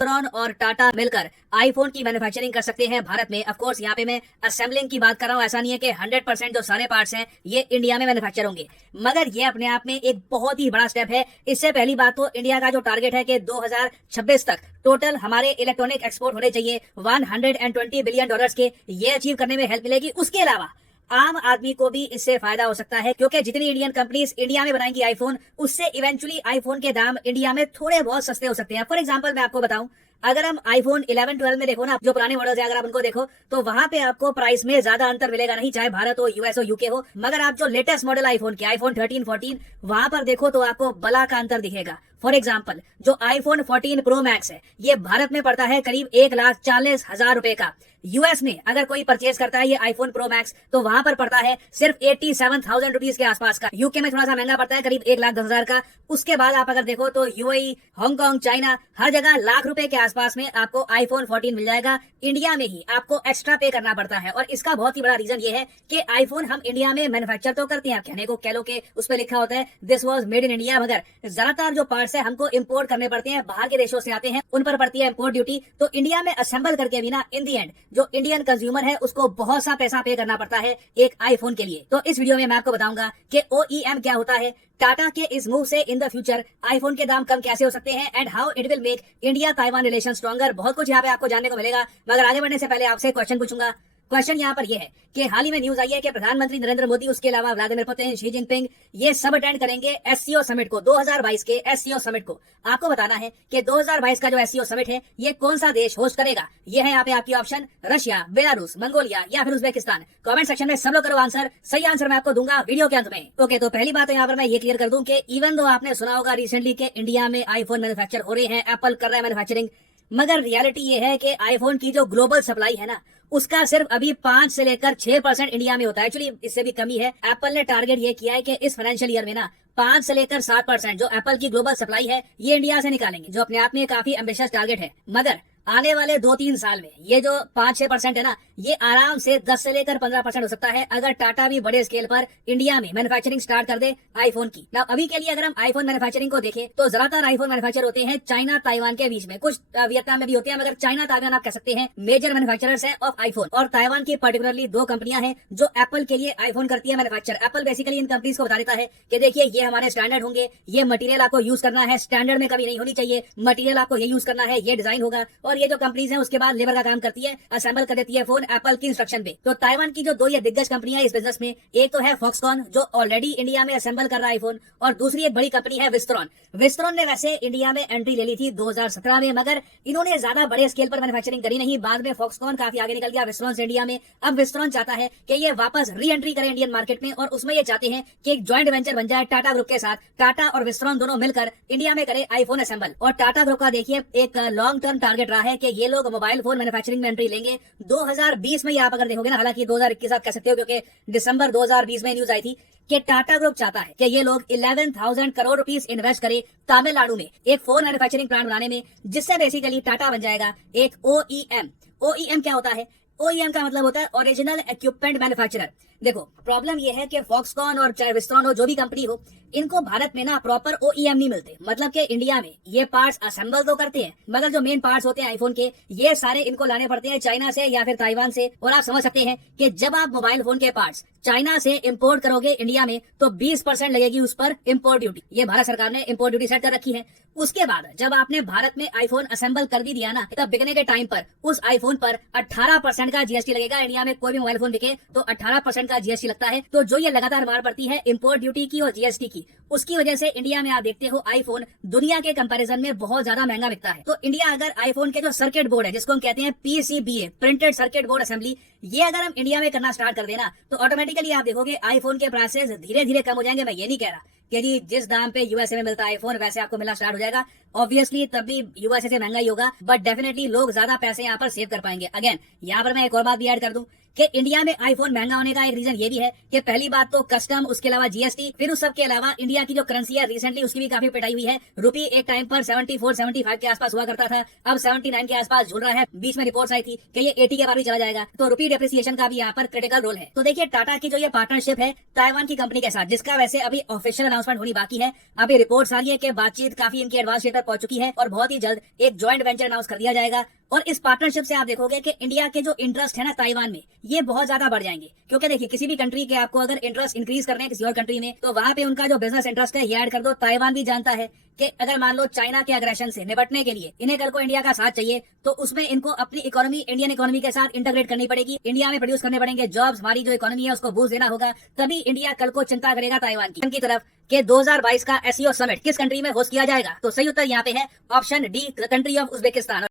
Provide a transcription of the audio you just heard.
Wistron और टाटा मिलकर iPhone की मैन्युफैक्चरिंग कर सकते हैं भारत में। ऑफ कोर्स यहाँ पे मैं असेंबलिंग की बात कर रहा हूँ, ऐसा नहीं है कि 100% जो सारे पार्ट्स हैं ये इंडिया में मैन्युफैक्चर होंगे, मगर ये अपने आप में एक बहुत ही बड़ा स्टेप है। इससे पहली बात तो इंडिया का जो टारगेट है कि 2026 तक टोटल हमारे इलेक्ट्रॉनिक एक्सपोर्ट होने चाहिए 120 बिलियन डॉलर्स के, ये अचीव करने में हेल्प मिलेगी। उसके अलावा आम आदमी को भी इससे फायदा हो सकता है, क्योंकि जितनी इंडियन कंपनीज इंडिया में बनाएंगी आईफोन, उससे इवेंचुअली आईफोन के दाम इंडिया में थोड़े बहुत सस्ते हो सकते हैं। फॉर एग्जांपल मैं आपको बताऊं, अगर हम आईफोन 11, 12 में देखो ना, जो पुराने मॉडल्स है अगर आप उनको देखो तो वहां पे आपको प्राइस में ज्यादा अंतर मिलेगा नहीं, चाहे भारत हो, यूएस हो, यूके हो। मगर आप जो लेटेस्ट मॉडल आईफोन के आईफोन 13, 14 वहां पर देखो तो आपको बला का अंतर दिखेगा। फॉर एग्जाम्पल जो आईफोन 14 प्रो मैक्स है ये भारत में पड़ता है करीब 1,40,000 रुपए का। यूएस में अगर कोई परचेज करता है ये आईफोन प्रो मैक्स तो वहां पर पड़ता है सिर्फ 87,000 रुपीज के आसपास का। यूके में थोड़ा सा महंगा पड़ता है, करीब 1,10,000 का। उसके बाद आप अगर देखो तो यूएई, हांगकांग, चाइना, हर जगह लाख रुपए के आसपास में आपको आईफोन 14 मिल जाएगा। इंडिया में ही आपको एक्स्ट्रा पे करना पड़ता है, और इसका बहुत ही बड़ा रीजन ये है कि आईफोन हम इंडिया में मैन्युफैक्चर तो करते हैं, कहने को कह लो कि उस पर लिखा होता है this was made in India, मगर ज्यादातर जो पार्ट्स है हमको इम्पोर्ट करने पड़ते हैं, बाहर के देशों से आते हैं, उन पर पड़ती है इम्पोर्ट ड्यूटी। तो इंडिया में असेंबल करके भी ना इन दी एंड जो इंडियन कंज्यूमर है उसको बहुत सा पैसा पे करना पड़ता है एक आईफोन के लिए। तो इस वीडियो में मैं आपको बताऊंगा कि OEM क्या होता है, टाटा के इस मूव से इन द फ्यूचर आईफोन के दाम कम कैसे हो सकते हैं, and how it will make India Taiwan relation stronger. बहुत कुछ यहाँ पे आपको जानने को मिलेगा, मगर आगे बढ़ने से पहले आपसे क्वेश्चन पूछूंगा। क्वेश्चन यहाँ पर यह है कि हाल ही में न्यूज आई है कि प्रधानमंत्री नरेंद्र मोदी, उसके अलावा व्लादिमीर पुतिन, शी जिनपिंग, ये सब अटेंड करेंगे एससीओ समिट को, 2022 के एससीओ समिट को। आपको बताना है कि 2022 का जो एससीओ समिट है ये कौन सा देश होस्ट करेगा। ये है यहाँ पे आपकी ऑप्शन, रशिया, बेलारूस, मंगोलिया या फिर उज्बेकिस्तान। कमेंट सेक्शन में सब लोग करो आंसर, सही आंसर मैं आपको दूंगा वीडियो के अंत में। ओके, तो पहली बात तो यहाँ पर मैं ये क्लियर कर दूं कि इवन दो आपने सुना होगा रिसेंटली कि इंडिया में आईफोन मैन्युफैक्चर हो रहे हैं, एप्पल कर रहा है मैन्युफैक्चरिंग, मगर रियलिटी ये है कि आईफोन की जो ग्लोबल सप्लाई है ना उसका सिर्फ अभी 5 से लेकर 6% इंडिया में होता है। एक्चुअली इससे भी कमी है। एप्पल ने टारगेट ये किया है कि इस फाइनेंशियल ईयर में ना 5 से लेकर 7% जो एप्पल की ग्लोबल सप्लाई है ये इंडिया से निकालेंगे, जो अपने आप में काफी एम्बिशियस टारगेट है। मगर आने वाले 2-3 साल में ये जो 5-6% है ना ये आराम से 10 से लेकर 15% हो सकता है, अगर टाटा भी बड़े स्केल पर इंडिया में मैन्युफैक्चरिंग स्टार्ट कर दे आईफोन की। ना अभी के लिए अगर हम आईफोन मैन्युफैक्चरिंग को देखें तो ज्यादातर आईफोन मैन्युफैक्चर होते हैं चाइना ताइवान के बीच में, कुछ वियतनाम में भी होते हैं, मगर चाइना ताइवान आप कह सकते हैं मेजर मैन्युफैक्चरर्स है ऑफ आईफोन। और ताइवान की पर्टिकुलरली 2 कंपनियां हैं जो एप्पल के लिए आईफोन करती है मैन्युफैक्चर। एप्पल बेसिकली इन कंपनीज को बता देता है कि देखिए ये हमारे स्टैंडर्ड होंगे, ये मटेरियल आपको यूज करना है, स्टैंडर्ड में कभी नहीं होनी चाहिए, मटेरियल आपको ये यूज करना है, ये डिजाइन होगा। और ये जो कंपनीज है उसके बाद लेबर का काम करती है, असेंबल कर देती है फोन एप्पल की इंस्ट्रक्शन पे। तो ताइवान की जो 2 ये दिग्गज कंपनियां इस बिजनेस में, एक तो है फॉक्सकॉन जो ऑलरेडी इंडिया में असेंबल कर रहा है आईफोन, और दूसरी एक बड़ी कंपनी है विस्ट्रॉन। विस्ट्रॉन ने वैसे इंडिया में एंट्री ले ली थी 2017 में, मगर इन्होंने ज्यादा बड़े स्केल पर मैन्युफैक्चरिंग करी नहीं। बाद में फॉक्सकॉन काफी आगे निकल गया विस्ट्रॉन से इंडिया में। अब विस्ट्रॉन चाहता है कि ये वापस री एंट्री करे इंडियन मार्केट में, और उसमें ये चाहते हैं कि एक ज्वाइंट वेंचर बन जाए टाटा ग्रुप के साथ। टाटा और विस्ट्रॉन दोनों मिलकर इंडिया में करे आईफोन असेंबल। और टाटा ग्रुप का देखिए एक लॉन्ग टर्म टारगेट रहा है कि ये लोग मोबाइल फोन मैन्युफैक्चरिंग में एंट्री लेंगे 2020 में। आप अगर देखोगे ना, हालांकि 2021 आप कह सकते हो क्योंकि दिसंबर 2020 में न्यूज आई थी कि टाटा ग्रुप चाहता है कि ये लोग 11,000 करोड़ रुपीस इन्वेस्ट करे तमिलनाडु में एक फोन मैन्युफैक्चरिंग प्लांट बनाने में, जिससे बेसिकली टाटा बन जाएगा एक OEM। OEM क्या होता है? OEM का मतलब होता है ओरिजिनल इक्विपमेंट मैन्युफैक्चरर। देखो प्रॉब्लम ये है कि फॉक्सकॉन और चाहे विस्ट्रॉन हो, जो भी कंपनी हो, इनको भारत में ना प्रॉपर OEM नहीं मिलते। मतलब कि इंडिया में ये पार्ट्स असेंबल तो करते हैं, मगर जो मेन पार्ट्स होते हैं आईफोन के ये सारे इनको लाने पड़ते हैं चाइना से या फिर ताइवान से। और आप समझ सकते हैं कि जब आप मोबाइल फोन के पार्ट्स चाइना से इंपोर्ट करोगे इंडिया में तो 20% लगेगी उस पर इंपोर्ट ड्यूटी। ये भारत सरकार ने इंपोर्ट ड्यूटी सेट कर रखी है। उसके बाद जब आपने भारत में आईफोन असेंबल कर भी दिया ना, तब बिकने के टाइम पर उस आईफोन पर 18% का जीएसटी लगेगा। इंडिया में कोई भी मोबाइल फोन बिके तो 18% का जीएसटी लगता है। तो जो ये लगातार मार पड़ती है इंपोर्ट ड्यूटी की और जीएसटी की, उसकी वजह से इंडिया में आप देखते हो आईफोन दुनिया के कंपैरिजन में बहुत ज्यादा महंगा बिकता है। तो इंडिया अगर आईफोन के जो सर्किट बोर्ड है, जिसको हम कहते हैं PCBA, printed circuit board assembly, ये अगर हम इंडिया में करना स्टार्ट कर देना तो ऑटोमेटिकली आप देखोगे आईफोन के प्राइसेस धीरे धीरे कम हो जाएंगे। मैं ये नहीं कह रहा कि जी जिस दाम पे यूएसए में मिलता है आईफोन वैसे आपको मिलना स्टार्ट हो जाएगा। ऑब्वियसली तब भी यूएसए से महंगा ही होगा, बट डेफिनेटली लोग ज्यादा पैसे यहाँ पर सेव कर पाएंगे। अगेन यहाँ पर मैं एक और बात भी ऐड कर दूं कि इंडिया में आईफोन महंगा होने का एक रीजन ये भी है कि पहली बात तो कस्टम, उसके अलावा जीएसटी, फिर उस सब के अलावा इंडिया की जो करेंसी है रिसेंटली उसकी भी काफी पिटाई हुई है। रुपी एक टाइम पर 74-75 के आसपास हुआ करता था, अब 79 के आसपास झूल रहा है। बीच में रिपोर्ट्स आई थी कि ये 80 के पार भी चला जाएगा। तो रुपी डेप्रिसिएशन का भी यहाँ पर क्रिटिकल रोल है। तो देखिए टाटा की जो ये पार्टनरशिप है ताइवान की कंपनी के साथ, जिसका वैसे अभी ऑफिशियल अनाउंसमेंट होनी बाकी है, अभी रिपोर्ट्स आ रही है कि बातचीत काफी इनकी एडवांस स्टेज पर पहुंच चुकी है और बहुत ही जल्द एक ज्वाइंट वेंचर अनाउंस कर दिया जाएगा। और इस पार्टनरशिप से आप देखोगे कि इंडिया के जो इंटरेस्ट है ना ताइवान में, ये बहुत ज्यादा बढ़ जाएंगे। क्योंकि देखिए किसी भी कंट्री के आपको अगर इंटरेस्ट इंक्रीज करने हैं किसी और कंट्री में, तो वहां पे उनका जो बिजनेस इंटरेस्ट है ये ऐड कर दो। ताइवान भी जानता है कि अगर मान लो चाइना के अग्रेशन से निपटने के लिए इन्हें कल को इंडिया का साथ चाहिए, तो उसमें इनको अपनी इकोनॉमी इंडियन इकोनॉमी के साथ इंटीग्रेट करनी पड़ेगी। इंडिया में प्रोड्यूस करने पड़ेंगे जॉब्स, हमारी जो इकोनॉमी है उसको बूस्ट देना होगा, तभी इंडिया कल को चिंता करेगा ताइवान की तरफ कि 2022 का एससीओ समिट किस कंट्री में होस्ट किया जाएगा। तो सही उत्तर यहाँ पे है option D, country of Uzbekistan.